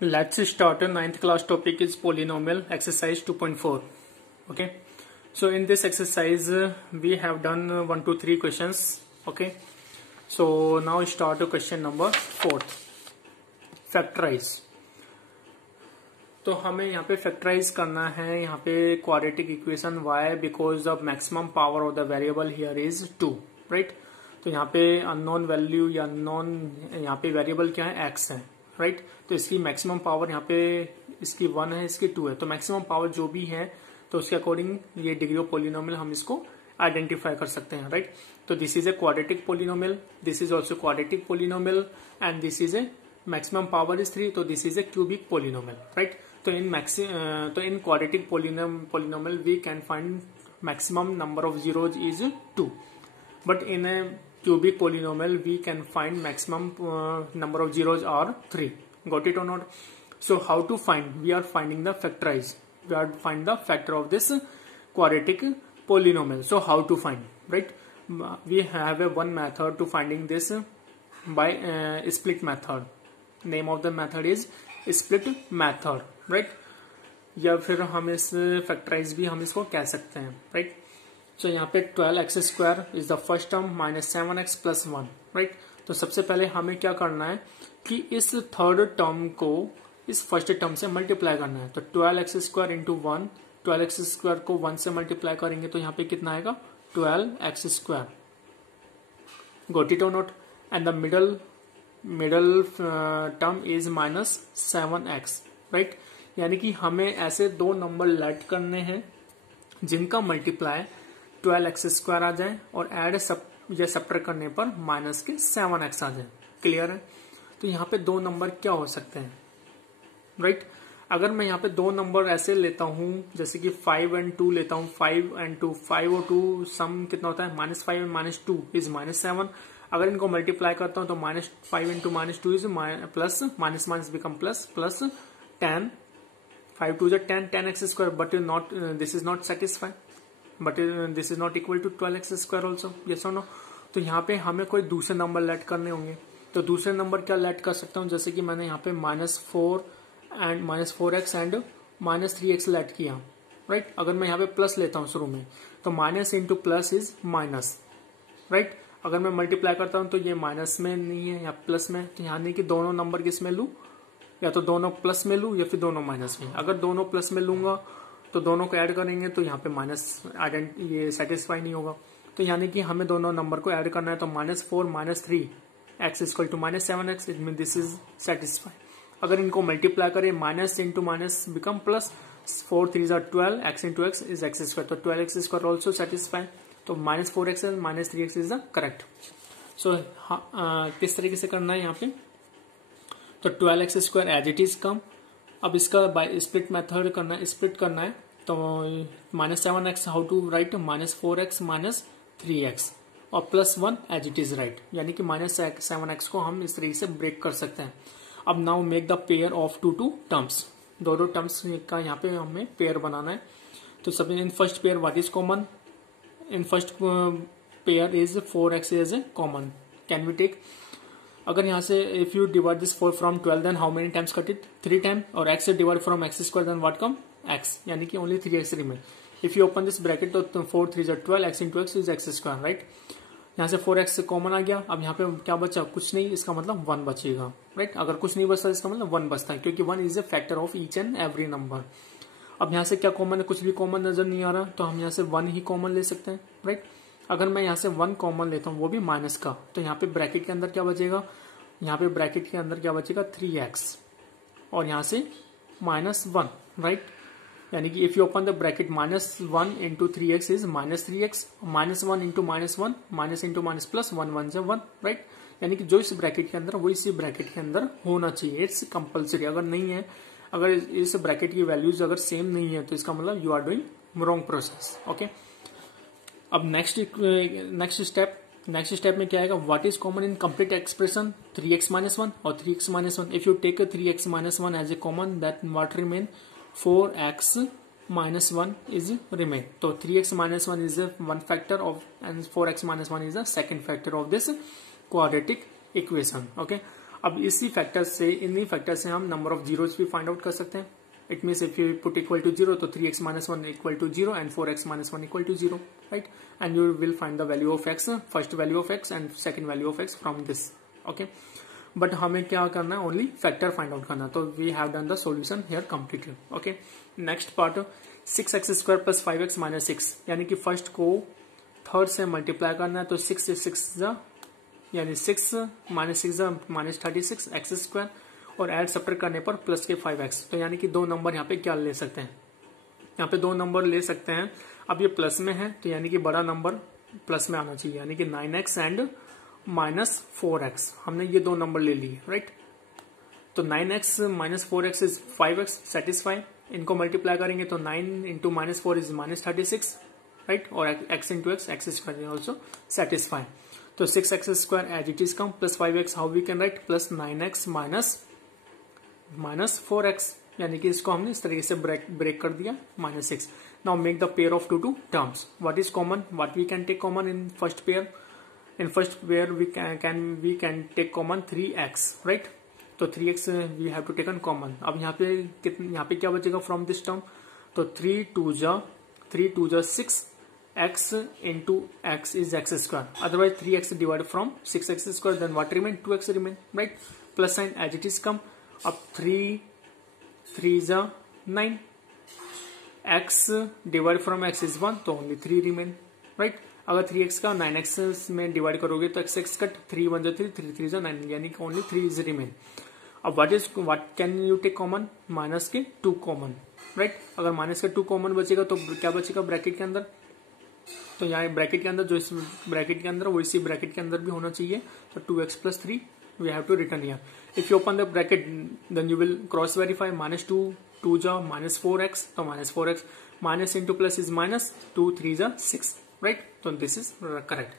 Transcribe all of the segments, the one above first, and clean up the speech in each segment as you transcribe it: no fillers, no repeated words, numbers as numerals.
Let's start. A ninth class topic is polynomial exercise 2.4. Okay. So in this exercise we have done 1 to 3 questions. Okay. So now start to question number 4. Factorize. तो हमें यहाँ पे factorise करना है यहाँ पे quadratic equation y because the maximum power of the variable here is 2, right. तो यहाँ पे अननोन वैल्यू या अननोन यहाँ पे वेरिएबल क्या है x है, राइट. तो इसकी मैक्सिमम पावर यहाँ पे इसकी 1 है, इसकी 2 है. तो मैक्सिमम पावर जो भी है तो उसके अकॉर्डिंग ये डिग्री ऑफ पोलिनोमियल हम इसको आइडेंटिफाई कर सकते हैं, राइट. तो this is a quadratic polynomial, this is also quadratic polynomial and this is a maximum power is 3, तो this is a cubic polynomial, right. तो in quadratic polynomial we can find maximum number of zeros is 2, but in a cubic polynomial we can find maximum number of zeros are 3. Got it or not? So how to find? We are finding the factorize. We are find the factor of this quadratic polynomial. So how to find? Right? We have a one method to finding this by split method. Name of the method is split method. Right? या फिर हम इस factorize भी हम इसको कह सकते हैं. Right? तो यहाँ पे 12x² is the first term minus 7x plus 1, right. तो सबसे पहले हमें क्या करना है कि इस थर्ड टर्म को इस फर्स्ट टर्म से मल्टीप्लाई करना है. तो 12x² इंटू 1, 12x² को 1 से मल्टीप्लाई करेंगे तो यहाँ पे कितना आएगा 12x². गॉट इट और not. And the middle term is minus 7x, right. यानी कि हमें ऐसे दो नंबर लेट करने हैं जिनका मल्टीप्लाई 12x² आ जाए और एड सब्ट्रैक्ट करने पर माइनस के 7x आ जाए. क्लियर है. तो यहाँ पे दो नंबर क्या हो सकते हैं, राइट. अगर मैं यहाँ पे दो नंबर ऐसे लेता हूँ जैसे कि 5 and 2 लेता हूँ, 5 and 2, 5 और 2 सम कितना होता है -5 and -2 इज -7. अगर इनको मल्टीप्लाई करता हूँ तो -5 into -2 is plus, minus minus become plus, plus 10, 5 2 10, 10x², but not this is not satisfy, but this is not equal to 12x² also. Yes और नो. तो यहाँ पे हमें कोई दूसरे नंबर लेट करने होंगे. तो दूसरे नंबर क्या लेट कर सकता हूँ, जैसे कि मैंने यहाँ पे -4x एंड -3x लेट किया, राइट. अगर मैं यहाँ पे प्लस लेता हूँ शुरू में तो minus into plus is minus, right. अगर मैं मल्टीप्लाई करता हूँ तो ये माइनस में नहीं है या प्लस में. तो यहाँ नहीं कि दोनों नंबर किस में लू, या तो दोनों प्लस में लू या फिर दोनों माइनस में. अगर दोनों प्लस में लूंगा तो दोनों को ऐड करेंगे तो यहाँ पे माइनस ये सेटिस्फाई नहीं होगा. तो यानी कि हमें दोनों नंबर को ऐड करना है. तो -4 -3 x = -7x, it mean this is satisfy. अगर इनको मल्टीप्लाई करें minus into minus become plus, 4 3 12, x into x is x². तो 12x² ऑल्सो सेटिस्फाई. तो -4x and -3x is the correct. So किस तरीके से करना है यहाँ पे. तो 12x² as it is come. अब इसका बाय स्प्लिट मेथड करना है, स्प्लिट करना है. तो -7x how to right, -4x -3x और +1 एज इट इज राइट. यानी कि -7x को हम इस तरीके से ब्रेक कर सकते हैं. अब now make the pair of two terms. दो टर्म्स का यहाँ पे हमें पेयर बनाना है. तो सब in first pair what is common, in first pair is 4x is common. Can we take, अगर यहाँ से if you divide this 4 from 12 then how many times cut it, 3 time. और x से divide from x² then what come x, यानी कि only 3x remain. If you open this bracket तो 4 3 12, x into x is x², right. यहाँ से 4x common आ गया. अब यहाँ पे क्या बचा, कुछ नहीं, इसका मतलब 1 बचेगा, राइट. अगर कुछ नहीं बचता इसका मतलब 1 बचता है, क्योंकि 1 is a factor of each and every number. अब यहाँ से क्या कॉमन है, कुछ भी कॉमन नजर नहीं आ रहा, तो हम यहाँ से 1 ही कॉमन ले सकते हैं, राइट. अगर मैं यहाँ से 1 कॉमन लेता हूँ वो भी माइनस का, तो यहाँ पे ब्रैकेट के अंदर क्या बचेगा, यहाँ पे ब्रैकेट के अंदर क्या बचेगा 3x और यहाँ से -1, राइट. यानी कि if you open the bracket -1 into 3x is -3x, -1 into -1, minus into minus plus, 1 1 से 1, राइट. यानी कि जो इस ब्रैकेट के अंदर वो इसी ब्रैकेट के अंदर होना चाहिए. It's compulsory. अगर नहीं है, अगर इस ब्रैकेट की वैल्यूज अगर सेम नहीं है तो इसका मतलब you are doing wrong process. Okay. अब नेक्स्ट स्टेप में क्या आएगा, what is common in complete expression, 3x -1 और 3x -1. If you take 3x -1 as a common that what remain 4x -1 is remain. तो 3x -1 is one factor of and 4x -1 is the second factor of this quadratic equation. Okay. अब इसी factor से, इन्हीं factor से हम number of zeros भी find out कर सकते हैं. It means if you put equal to 0 तो 3x minus 1 equal to 0 and 4x minus 1 equal to 0, right. And you will find the value of x, first value of x and second value of x from this. Okay, but हमें क्या करना है, only factor find out करना. तो we have done the solution here completely. Okay, next part 6x² plus 5x minus 6, यानी कि first को third से मल्टीप्लाई करना है. तो 6 से 6 यानी 6 माइनस 6 माइनस 36 x², और एड सब्ट्रैक्ट करने पर प्लस के 5x. तो यानी कि दो नंबर यहाँ पे क्या ले सकते हैं, यहाँ पे दो नंबर ले सकते हैं. अब ये प्लस में है तो यानी कि बड़ा नंबर प्लस में आना चाहिए, यानी कि 9x एंड माइनस 4x. हमने ये दो नंबर ले लिए, राइट. तो 9x minus 4x is 5x, satisfy. इनको मल्टीप्लाई करेंगे तो 9 into minus 4 is minus 36, right. और x into x x² also satisfy. तो 6x² as it is come plus 5x, how we can write plus 9x minus 4x, यानी कि इसको हमने इस तरीके से ब्रेक कर दिया minus 6. Now make the pair of two terms. What is common, what we can take common in first pair. In first pair we can take common 3x, right. तो 3x we have to take on common. अब यहाँ पे क्या बचेगा from this term. तो 3 2 जा 6 x into x is x². Otherwise 3x divided from 6x², then what remain, 2x remain, right. Plus sign as it is come. अब 3 जा 9, x divided from x is 1, तो only 3 remain, right. अगर 3x का 9x में divide करोगे तो x cut, 3 1 जा 3, 3 3 जा 9, यानी कि ओनली 3 इज रिमेन. अब what can you take common, minus के 2 कॉमन, राइट. अगर माइनस का 2 कॉमन बचेगा तो क्या बचेगा ब्रैकेट के अंदर. तो यहाँ ब्रैकेट के अंदर, जो इस ब्रैकेट के अंदर वो इसी ब्रैकेट के अंदर भी होना चाहिए. तो 2x plus 3 we have to return here. If you open the bracket then you will cross verify. Minus 2 जा माइनस 4x, तो minus 4x, minus into plus is minus, 2 3 जा 6, राइट. तो दिस इज करेक्ट.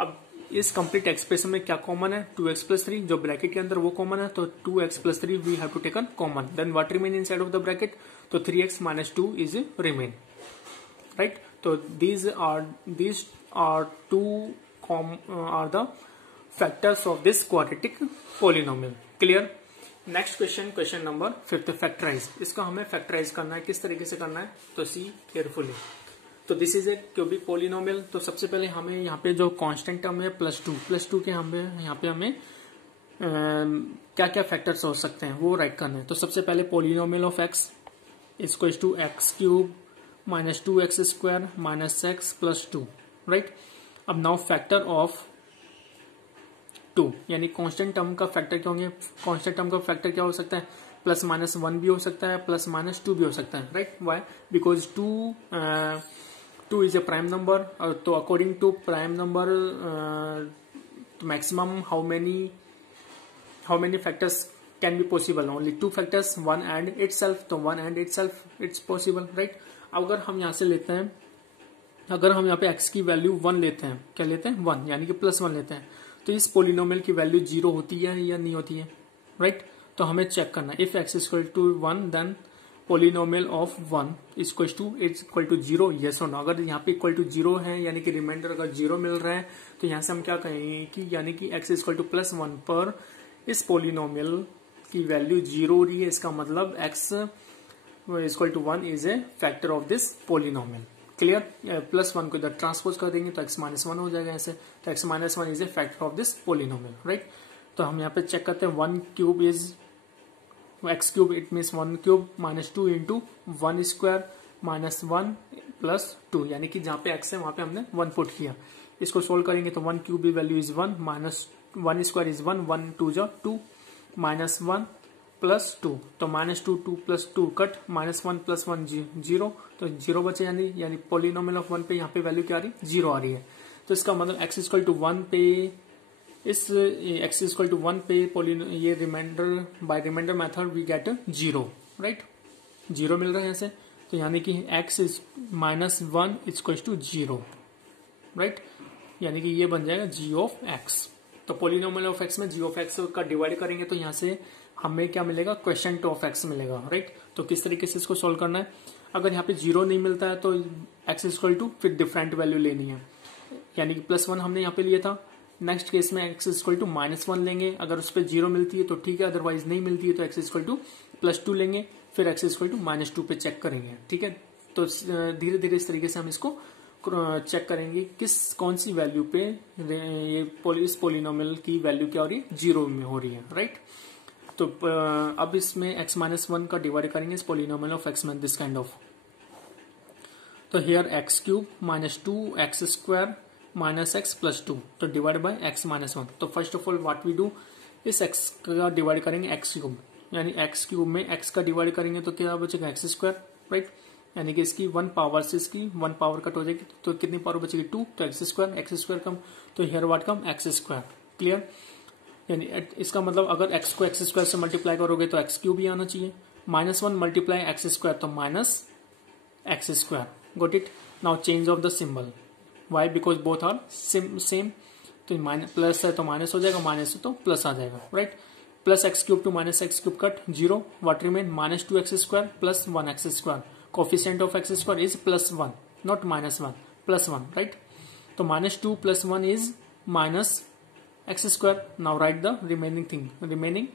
अब इस complete expression में क्या common है, 2x plus 3, जो ब्रैकेट के अंदर वो कॉमन है. तो 2x plus 3 we have to take common. Then what remain inside of the bracket. तो 3x minus 2 is remain, right. So these are the factors of this quadratic polynomial. Clear? Next question number 5, factorize. इसका हमें factorize करना है. किस तरीके से करना है तो see carefully. तो this is a cubic polynomial. तो सबसे पहले हमें यहाँ पे जो constant टर्म है +2 के यहाँ पे हमें क्या क्या फैक्टर्स हो सकते हैं वो राइट करना है. तो सबसे पहले polynomial of x equals to x³ minus 2x² minus x plus 2, right. अब नाउ फैक्टर ऑफ 2, यानी कांस्टेंट टर्म का फैक्टर क्या होंगे. कांस्टेंट टर्म का फैक्टर क्या हो सकता है, प्लस माइनस 1 भी हो सकता है, प्लस माइनस 2 भी हो सकता है, right. Why, because 2 is a prime number. तो according to prime number maximum how many factors can be possible, only 2 factors, 1 and itself. तो 1 and itself it's possible, right. अगर हम यहां से लेते हैं, अगर हम यहाँ पे x की वैल्यू 1 लेते हैं, क्या लेते हैं 1, यानी कि +1 लेते हैं, तो इस पोलिनोमियल की वैल्यू 0 होती है या नहीं होती है, राइट. तो हमें चेक करना है. If x equal to 1 then polynomial of 1 equal to 0, yes और नो. अगर यहाँ पे इक्वल टू 0 है यानी कि रिमाइंडर अगर 0 मिल रहा है तो यहाँ से हम क्या कहेंगे कि यानी कि x इक्वल टू +1 पर इस पोलिनोमियल की वैल्यू 0 हो रही है. इसका मतलब x equal to 1 is a factor of this polynomial. Clear. +1 को इधर ट्रांसपोज कर देंगे तो x माइनस 1 हो जाएगा ऐसे. तो x minus 1 is a factor of this polynomial, right. तो हम यहाँ पे चेक करते हैं 1³ is x³, it means 1³ minus 2 into 1² minus 1 plus 2, यानी कि जहाँ पे x है वहां पे हमने 1 पुट किया. इसको सोल्व करेंगे तो 1³ वैल्यू इज 1 माइनस 1² इज 1, 1 2 जा 2 माइनस 1 प्लस 2. तो minus 2 2 plus 2 cut, minus 1 plus 1 0, तो 0 बचे, यानी पोलिनोमियल ऑफ 1 पे यहाँ पे वैल्यू क्या आ रही है 0 आ रही है. तो इसका मतलब x इक्वल टू 1 पे इस x इक्वल टू 1 पे ये reminder by reminder method we get 0, right. 0 मिल रहा है ऐसे. तो यानी कि x is minus 1 equal to 0, right. यानी कि ये बन जाएगा g ऑफ x. तो पोलिनोमियल ऑफ x में g ऑफ x का डिवाइड करेंगे तो यहाँ से हमें क्या मिलेगा, क्वेश्चन ऑफ x मिलेगा, राइट. तो किस तरीके से इसको सोल्व करना है. अगर यहाँ पे 0 नहीं मिलता है तो x इक्वल टू फिर डिफरेंट वैल्यू लेनी है, यानी कि +1 हमने यहाँ पे लिया था, नेक्स्ट केस में x इक्वल टू -1 लेंगे, अगर उस पर 0 मिलती है तो ठीक है, अदरवाइज नहीं मिलती है तो x इक्वल टू +2 लेंगे, फिर x इक्वल टू -2 पे चेक करेंगे। ठीक है, तो धीरे धीरे इस तरीके से हम इसको चेक करेंगे कौन सी वैल्यू पे ये इस पोलिनोमियल की वैल्यू क्या हो रही है, 0 में हो रही है, राइट। तो अब इसमें x-1 का डिवाइड करेंगे इस पोलिनोमियल ऑफ x में दिस काइंड ऑफ। तो हियर x³ -2 x² -x +2, तो डिवाइड बाय x-1। तो first of all what we do, इस x का डिवाइड करेंगे x³, यानी x³ में x का डिवाइड करेंगे तो क्या बचेगा x², राइट। यानी कि इसकी 1 पावर से इसकी 1 पावर कट हो जाएगी, तो कितनी पावर बचेगी 2, तो x² कम, तो here what come x², clear. यानी इसका मतलब अगर x को x² से मल्टीप्लाई करोगे तो x³ भी आना चाहिए, -1 मल्टीप्लाई x² तो -x², got it. Now change of the symbol, why, because both are same, तो प्लस है तो माइनस हो जाएगा, माइनस है तो प्लस आ जाएगा, right. Plus x³ to -x³ cut 0, what remain -2x² plus 1x², coefficient of x² is +1 not -1, +1, right. तो -2 + 1 is -x²। Now write the remaining thing, remaining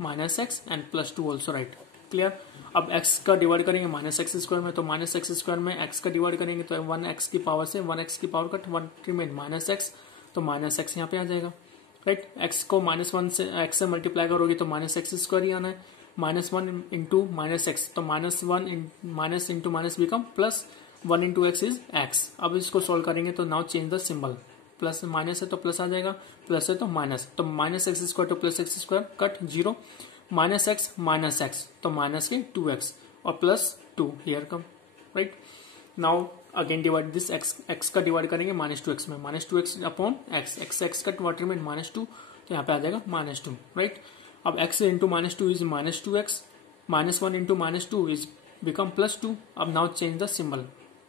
-x and +2 also write, clear. अब x का divide करेंगे -x² में, तो -x² में x का divide करेंगे तो 1x की पावर से 1x की पावर कट 1 रिमेन -x, तो -x यहाँ पे आ जाएगा, राइट। x को -1 से x से मल्टीप्लाई करोगे तो -x² ही आना है, -1 इंटू -x, तो -1 into minus become +1 into x is x। अब इसको सोल्व करेंगे तो now change the symbol, plus minus है तो प्लस आ जाएगा, प्लस है तो माइनस, तो -x² to +x² cut 0, -x तो माइनस के 2x और +2 here come, right. Now again divide this x का डिवाइड करेंगे -2x में, -2x upon x cut what remain -2, तो यहाँ पे आ जाएगा -2, राइट। अब x into -2 is -2x, -1 into -2 is become +2। अब now change the symbol,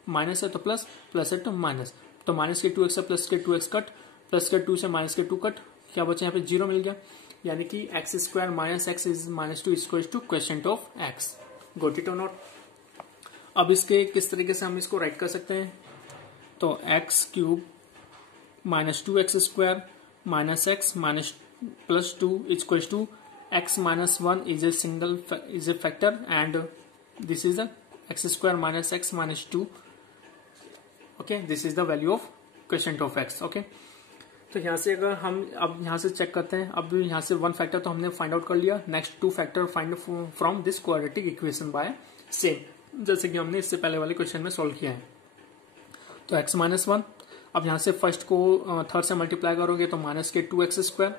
minus है तो प्लस, प्लस है तो माइनस, तो माइनस के 2x से प्लस के 2x कट, प्लस के 2 से माइनस के 2 कट, क्या बचा यहाँ पे 0 मिल गया, यानी कि x² - x is -2 equal to quotient of x, got it और नॉट। अब इसके किस तरीके से हम इसको राइट कर सकते हैं, तो x³ -2x² -x +2 equal to x-1 is a factor and this is a x² - x -2, okay, this is the value of quotient of x, okay। तो यहाँ से अगर हम अब यहाँ से चेक करते हैं, अब यहाँ से 1 फैक्टर तो हमने फाइंड आउट कर लिया, next 2 factor find from this quadratic equation by same, जैसे कि हमने इससे पहले वाले क्वेश्चन में सोल्व किया है। तो x-1, अब यहाँ से फर्स्ट को थर्ड से मल्टीप्लाई करोगे तो माइनस के 2x²,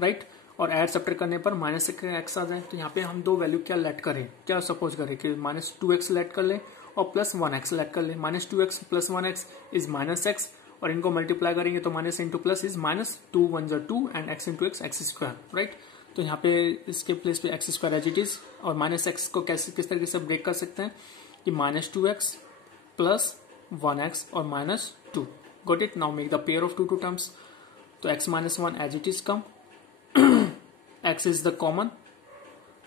राइट, और एड सब्ट्रैक्ट करने पर माइनस के x आ जाए, तो यहाँ पे हम 2 वैल्यू क्या लेट करें, क्या सपोज करें कि -2x लेट कर ले और +1x लेट कर ले, -2x + 1x इज -x, और इनको मल्टीप्लाई करेंगे तो minus into plus is -2 1 = 2 and x into x² right. तो यहाँ पे इसके प्लेस पे x² एज इट इज, और -x को किस तरीके से ब्रेक कर सकते हैं कि -2x + 1x और -2, got it. Now make the pair of two terms, तो x - 1 as it is come, x is the common,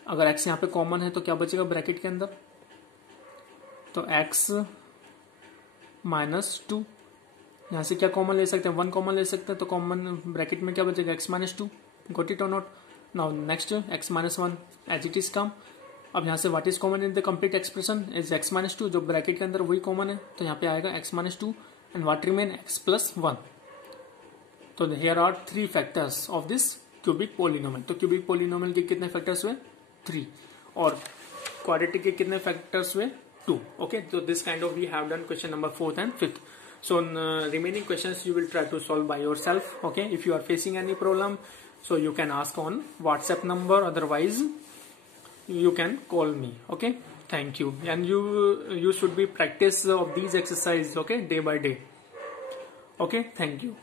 अगर x यहाँ पे कॉमन है तो क्या बचेगा ब्रैकेट के अंदर, तो x -2, यहाँ से क्या कॉमन ले सकते हैं, 1 कॉमन ले सकते हैं, तो कॉमन ब्रैकेट में क्या बचेगा x -2, गॉट इट और not. Now next x - 1 as it is come, अब यहाँ से what is common in the complete expression is x -2, जो ब्रैकेट के अंदर वही कॉमन है, तो यहाँ पे आएगा x -2 and what remain x + 1। तो here are 3 factors of this cubic polynomial. तो क्यूबिक पोलिनोमियल के कितने फैक्टर्स हुए 3, और क्वाड्रेटिक के कितने फैक्टर्स हुए 2। Okay, so this kind of we have done question number 4th and 5th. So remaining questions you will try to solve by yourself. Okay, if you are facing any problem, so you can ask on WhatsApp number, otherwise you can call me. Okay, thank you, and you should be practice of these exercises, okay, day by day. Okay, thank you.